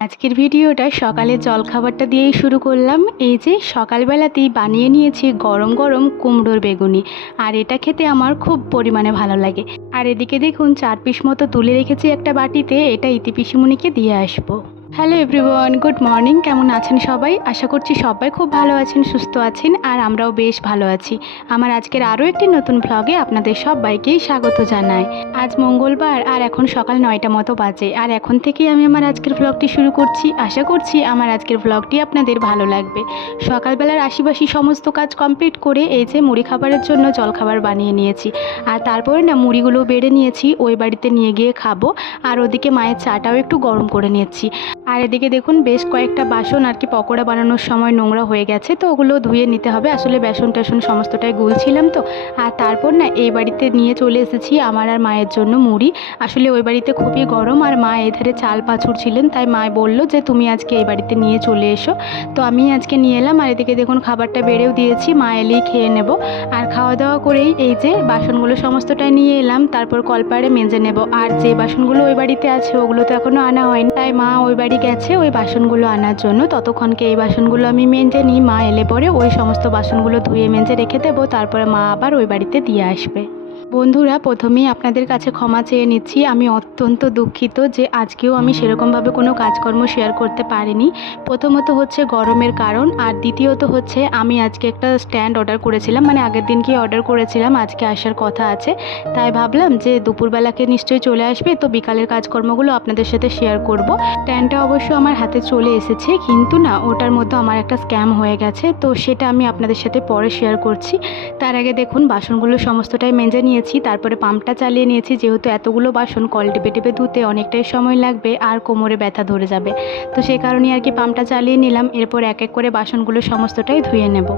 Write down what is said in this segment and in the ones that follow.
আজকের ভিডিওটা সকালের জলখাবারটা দিয়েই শুরু করলাম। এই যে সকালবেলাতেই বানিয়ে নিয়েছি গরম গরম কুমড়োর বেগুনি, আর এটা খেতে আমার খুব পরিমাণে ভালো লাগে। আর এদিকে দেখুন 4 পিস মতো তুলে রেখেছি একটা বাটিতে, এটা ইতি পিসিমণিকে দিয়ে আসবো। Hello everyone, good morning. কেমন আছেন সবাই? আশা করছি সবাই খুব ভালো আছেন, সুস্থ আছেন, আর আমরাও বেশ ভালো আছি। আমার আজকের আরও একটি নতুন ভ্লগে আপনাদের সবাইকেই স্বাগত জানাই। আজ মঙ্গলবার আর এখন সকাল 9টা মতো বাজে, আর এখন থেকেই আমি আমার আজকের ভ্লগটি শুরু করছি। আশা করছি আমার আজকের ভ্লগটি আপনাদের ভালো লাগবে। সকালবেলার আশিবাসি সমস্ত কাজ কমপ্লিট করে এই যে মুড়ি খাবারের জন্য জলখাবার বানিয়ে নিয়েছি, আর তারপরে না মুড়িগুলো বেড়ে নিয়েছি, ওই বাড়িতে নিয়ে গিয়ে খাবো। আর ওদিকে মায়ের চাটাও একটু গরম করে নিয়েছি। আর এদিকে দেখুন বেশ কয়েকটা বাসন আর কি পকোড়া বানানোর সময় নোংরা হয়ে গেছে, তো ওগুলো ধুয়ে নিতে হবে। আসলে বেসন টেসন সমস্তটাই গুলছিলাম তো। আর তারপর না এই বাড়িতে নিয়ে চলে এসেছি আমার আর মায়ের জন্য মুড়ি। আসলে ওই বাড়িতে খুবই গরম, আর মা এধারে চাল পাছুড়ছিলেন, তাই মা বললো যে তুমি আজকে এই বাড়িতে নিয়ে চলে এসো। তো আমি আজকে নিয়ে এলাম। আর এদিকে দেখুন খাবারটা বেড়েও দিয়েছি, মা এলেই খেয়ে নেব। আর খাওয়া দাওয়া করেই এই যে বাসনগুলো সমস্তটাই নিয়ে এলাম, তারপর কলপাড়ে মেজে নেব। আর যে বাসনগুলো ওই বাড়িতে আছে ওগুলো তো এখনও আনা হয়নি, তাই মা ওই বাড়ি গেছে ওই বাসনগুলো আনার জন্য। ততক্ষণকে এই বাসনগুলো আমি মেজে নিই, মা এলে পরে ওই সমস্ত বাসনগুলো ধুয়ে মেজে রেখে দেবো, তারপরে মা আবার ওই বাড়িতে দিয়ে আসবে। বন্ধুরা, প্রথমেই আপনাদের কাছে ক্ষমা চেয়ে নিচ্ছি। আমি অত্যন্ত দুঃখিত যে আজকেও আমি সেরকমভাবে কোনো কাজকর্ম শেয়ার করতে পারিনি। প্রথমত হচ্ছে গরমের কারণ, আর দ্বিতীয়ত হচ্ছে আমি আজকে একটা স্ট্যান্ড অর্ডার করেছিলাম, মানে আগের দিনকেই অর্ডার করেছিলাম, আজকে আসার কথা আছে। তাই ভাবলাম যে দুপুরবেলাকে নিশ্চয়ই চলে আসবে, তো বিকালের কাজকর্মগুলো আপনাদের সাথে শেয়ার করব। স্ট্যান্ডটা অবশ্য আমার হাতে চলে এসেছে, কিন্তু না ওটার মধ্যে আমার একটা স্ক্যাম হয়ে গেছে, তো সেটা আমি আপনাদের সাথে পরে শেয়ার করছি। তার আগে দেখুন বাসনগুলো সমস্তটাই মেজে নিয়েছি, তারপরে পাম্পটা চালিয়ে নিয়েছি, যেহেতু এতগুলো বাসন কল টিপে টিপে ধুতে অনেকটাই সময় লাগবে আর কোমরে ব্যথা ধরে যাবে। তো সেই কারণে আর কি পাম্পটা চালিয়ে নিলাম। এরপর এক এক করে বাসনগুলো সমস্তটাই ধুয়ে নেব।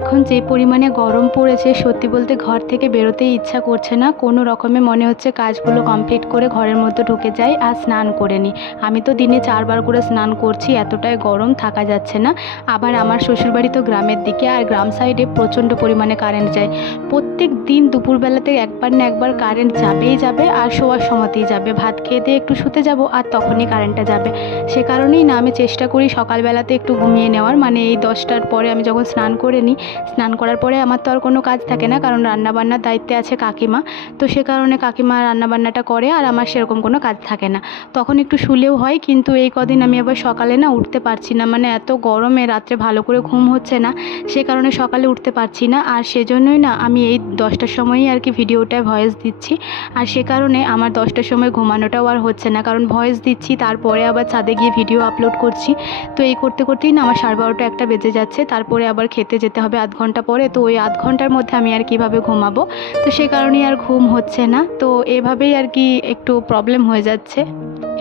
এখন যে পরিমাণে গরম পড়েছে, সত্যি বলতে ঘর থেকে বেরোতেই ইচ্ছা করছে না। কোনো রকমে মনে হচ্ছে কাজগুলো কমপ্লিট করে ঘরের মধ্যে ঢুকে যাই আর স্নান করে নিই। আমি তো দিনে 4বার করে স্নান করছি, এতটাই গরম থাকা যাচ্ছে না। আবার আমার শ্বশুরবাড়ি তো গ্রামের দিকে, আর গ্রাম সাইডে প্রচণ্ড পরিমাণে কারেন্ট যায়। প্রত্যেক দিন দুপুরবেলাতে একবার না একবার কারেন্ট যাবেই যাবে, আর শোয়ার সময়তেই যাবে। ভাত খেয়ে দিয়ে একটু শুতে যাব আর তখনই কারেন্টটা যাবে। সে কারণেই না আমি চেষ্টা করি সকালবেলাতে একটু ঘুমিয়ে নেওয়ার, মানে এই 10টার পরে আমি যখন স্নান করে নিই। স্নান করার পরে আমার তো আর কোনো কাজ থাকে না, কারণ রান্নাবান্নার দায়িত্বে আছে কাকিমা। তো সে কারণে কাকিমা রান্নাবান্নাটা করে, আর আমার সেরকম কোনো কাজ থাকে না। তখন একটু শুলেও হয়, কিন্তু এই কদিন আমি আবার সকালে না উঠতে পারছি না, মানে এত গরমে রাত্রে ভালো করে ঘুম হচ্ছে না, সে কারণে সকালে উঠতে পারছি না। আর সেজন্যই না আমি এই 10টার সময়ই আর কি ভিডিওটায় ভয়েস দিচ্ছি। আর সে কারণে আমার 10টার সময় ঘুমানোটাও আর হচ্ছে না, কারণ ভয়েস দিচ্ছি তারপরে আবার ছাদে গিয়ে ভিডিও আপলোড করছি। তো এই করতে করতেই না আমার 12:30 একটা বেজে যাচ্ছে। তারপরে আবার খেতে যেতে হবে আধ ঘন্টা পরে, তো ওই আধ ঘন্টার মধ্যে আমি আর কিভাবে ঘুমাবো? তো সে কারণেই আর ঘুম হচ্ছে না। তো এভাবেই আর কি একটু প্রবলেম হয়ে যাচ্ছে।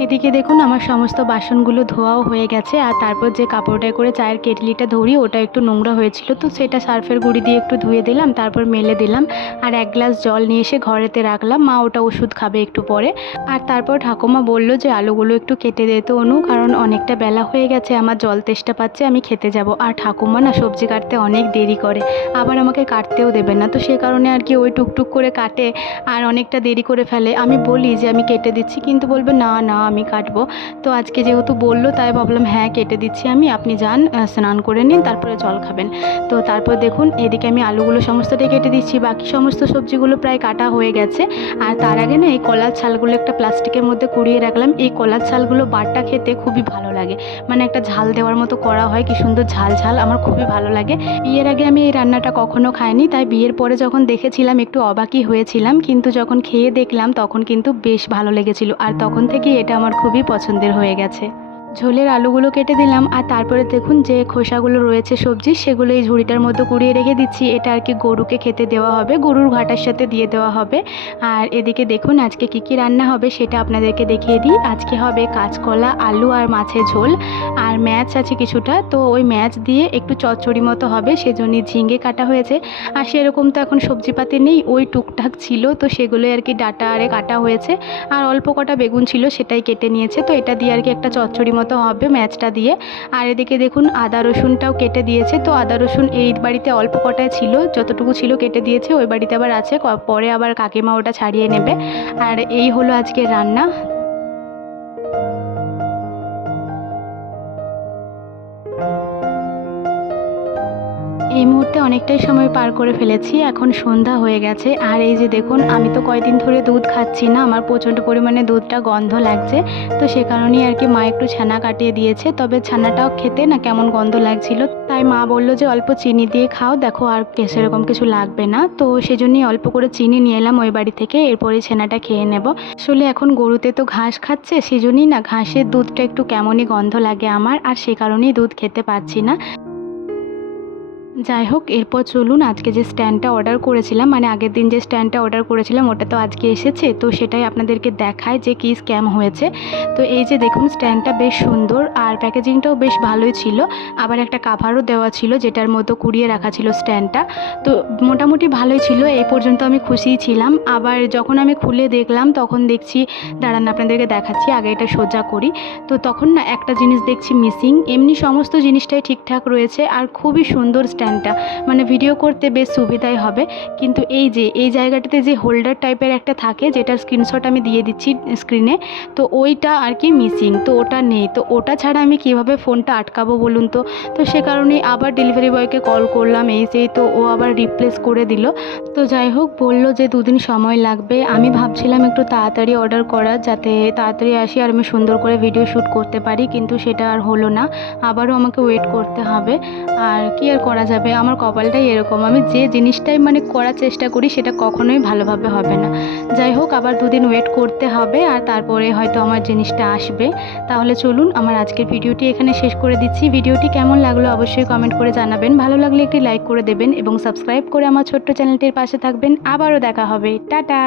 এদিকে দেখুন আমার সমস্ত বাসনগুলো ধোয়াও হয়ে গেছে, আর তারপর যে কাপড়টায় করে চায়ের কেটলিটা ধরি ওটা একটু নোংরা হয়েছিল, তো সেটা সার্ফের গুঁড়ি দিয়ে একটু ধুয়ে দিলাম, তারপর মেলে দিলাম। আর 1 গ্লাস জল নিয়ে এসে ঘরেতে রাখলাম, মা ওটা ওষুধ খাবে একটু পরে। আর তারপর ঠাকুমা বলল যে আলুগুলো একটু কেটে দিতে অনু, কারণ অনেকটা বেলা হয়ে গেছে, আমার জল তেষ্টা পাচ্ছে, আমি খেতে যাব। আর ঠাকুমা না সবজি কাটতে অনেক দেরি করে, আবার আমাকে কাটতেও দেবে না, তো সে কারণে আর কি ওই টুকটুক করে কাটে আর অনেকটা দেরি করে ফেলে। আমি বলি যে আমি কেটে দিচ্ছি, কিন্তু বলবে না না আমি কাটবো। তো আজকে যেহেতু বললো তাই ভাবলাম হ্যাঁ কেটে দিচ্ছি আমি, আপনি যান স্নান করে নিন তারপরে জল খাবেন। তো তারপর দেখুন এদিকে আমি আলুগুলো সমস্তটাই কেটে দিচ্ছি, বাকি সমস্ত সবজিগুলো প্রায় কাটা হয়ে গেছে। আর তার আগে না এই কলার ছালগুলো একটা প্লাস্টিকের মধ্যে কুড়িয়ে রাখলাম। এই কলার ছালগুলো বাটা খেতে খুবই ভালো লাগে, মানে একটা ঝাল দেওয়ার মতো করা হয়, কি সুন্দর ঝাল ঝাল, আমার খুবই ভালো লাগে। বিয়ের আগে আমি এই রান্নাটা কখনো খাইনি, তাই বিয়ের পরে যখন দেখেছিলাম একটু অবাকই হয়েছিলাম, কিন্তু যখন খেয়ে দেখলাম তখন কিন্তু বেশ ভালো লেগেছিল, আর তখন থেকে এটা আমার খুবই পছন্দের হয়ে গেছে। ঝোলের আলুগুলো কেটে দিলাম, আর তারপরে দেখুন যে খোসাগুলো রয়েছে সবজি সেগুলো এই ঝুড়িটার মধ্যে কুড়িয়ে রেখে দিচ্ছি। এটা আর কি গরুকে খেতে দেওয়া হবে, গরুর ঘাটার সাথে দিয়ে দেওয়া হবে। আর এদিকে দেখুন আজকে কি কি রান্না হবে সেটা আপনাদেরকে দেখিয়ে দিই। আজকে হবে কাঁচকলা, আলু আর মাছের ঝোল, আর ম্যাচ আছে কিছুটা, তো ওই ম্যাচ দিয়ে একটু চচ্চড়ি মতো হবে, সেজন্যই ঝিঙে কাটা হয়েছে। আর সেরকম তো এখন সবজিপাতি নেই, ওই টুকটাক ছিল তো সেগুলোই আর কি ডাটা আরে কাটা হয়েছে। আর অল্প কটা বেগুন ছিল সেটাই কেটে নিয়েছে, তো এটা দিয়ে আর কি একটা চচ্চড়ি মতো হবে ম্যাচটা দিয়ে। আর এদিকে দেখুন আদা রসুনটাও কেটে দিয়েছে, তো আদা রসুন এই বাড়িতে অল্প কটায় ছিল, যতটুকু ছিল কেটে দিয়েছে, ওই বাড়িতে আবার আছে, পরে আবার কাকিমা ওটা ছাড়িয়ে নেবে। আর এই হলো আজকের রান্না। এই মুহূর্তে অনেকটাই সময় পার করে ফেলেছি, এখন সন্ধ্যা হয়ে গেছে। আর এই যে দেখুন, আমি তো কয়দিন ধরে দুধ খাচ্ছি না, আমার প্রচণ্ড পরিমাণে দুধটা গন্ধ লাগছে। তো সে কারণেই আর কি মা একটু ছানা কাটিয়ে দিয়েছে, তবে ছানাটাও খেতে না কেমন গন্ধ লাগছিল, তাই মা বলল যে অল্প চিনি দিয়ে খাও, দেখো আর সেরকম কিছু লাগবে না। তো সেজন্যই অল্প করে চিনি নিয়ে এলাম ওই বাড়ি থেকে, এরপরে ছানাটা খেয়ে নেব। আসলে এখন গরুতে তো ঘাস খাচ্ছে, সেজন্যই না ঘাসের দুধটা একটু কেমনই গন্ধ লাগে আমার, আর সে কারণেই দুধ খেতে পারছি না। যাই হোক, এরপর চলুন আজকে যে স্ট্যান্ডটা অর্ডার করেছিলাম, মানে আগের দিন যে স্ট্যান্ডটা অর্ডার করেছিলাম ওটা তো আজকে এসেছে, তো সেটাই আপনাদেরকে দেখায় যে কী স্ক্যাম হয়েছে। তো এই যে দেখুন, স্ট্যান্ডটা বেশ সুন্দর আর প্যাকেজিংটাও বেশ ভালোই ছিল, আবার একটা কাভারও দেওয়া ছিল যেটার মতো কুড়িয়ে রাখা ছিল স্ট্যান্ডটা। তো মোটামুটি ভালোই ছিল, এই পর্যন্ত আমি খুশিই ছিলাম। আবার যখন আমি খুলে দেখলাম তখন দেখছি, দাঁড়ান আপনাদেরকে দেখাচ্ছি, আগে এটা সোজা করি। তো তখন না একটা জিনিস দেখছি মিসিং, এমনি সমস্ত জিনিসটাই ঠিকঠাক রয়েছে আর খুবই সুন্দর স্ট্যান্ডটা, মানে ভিডিও করতে বেশ সুবিধাই হবে। কিন্তু এই যে এই জায়গাটাতে যে হোল্ডার টাইপের একটা থাকে, যেটার স্ক্রিনশট আমি দিয়ে দিচ্ছি স্ক্রিনে, তো ওইটা আর কি মিসিং, তো ওটা নেই। তো ওটা ছাড়া আমি কিভাবে ফোনটা আটকাবো বলুন তো। তো সে কারণেই আবার ডেলিভারি বয়কে কল করলাম, এই সেই তো ও আবার রিপ্লেস করে দিল। তো যাই হোক, বললো যে 2 দিন সময় লাগবে। আমি ভাবছিলাম একটু তাড়াতাড়ি অর্ডার করার, যাতে তাড়াতাড়ি আসি আর আমি সুন্দর করে ভিডিও শ্যুট করতে পারি, কিন্তু সেটা আর হলো না, আবারও আমাকে ওয়েট করতে হবে। আর কি আর করা যাবে, আমার কপালটাই এরকম, আমি যে জিনিসটাই মানে করার চেষ্টা করি সেটা কখনোই ভালোভাবে হবে না। যাই হোক, আবার 2 দিন ওয়েট করতে হবে আর তারপরে হয়তো আমার জিনিসটা আসবে। তাহলে চলুন আমার আজকের ভিডিওটি এখানে শেষ করে দিচ্ছি। ভিডিওটি কেমন লাগলো অবশ্যই কমেন্ট করে জানাবেন, ভালো লাগলে একটি লাইক করে দেবেন এবং সাবস্ক্রাইব করে আমার ছোট্ট চ্যানেলটির পাশে থাকবেন। আবারও দেখা হবে, টাটা।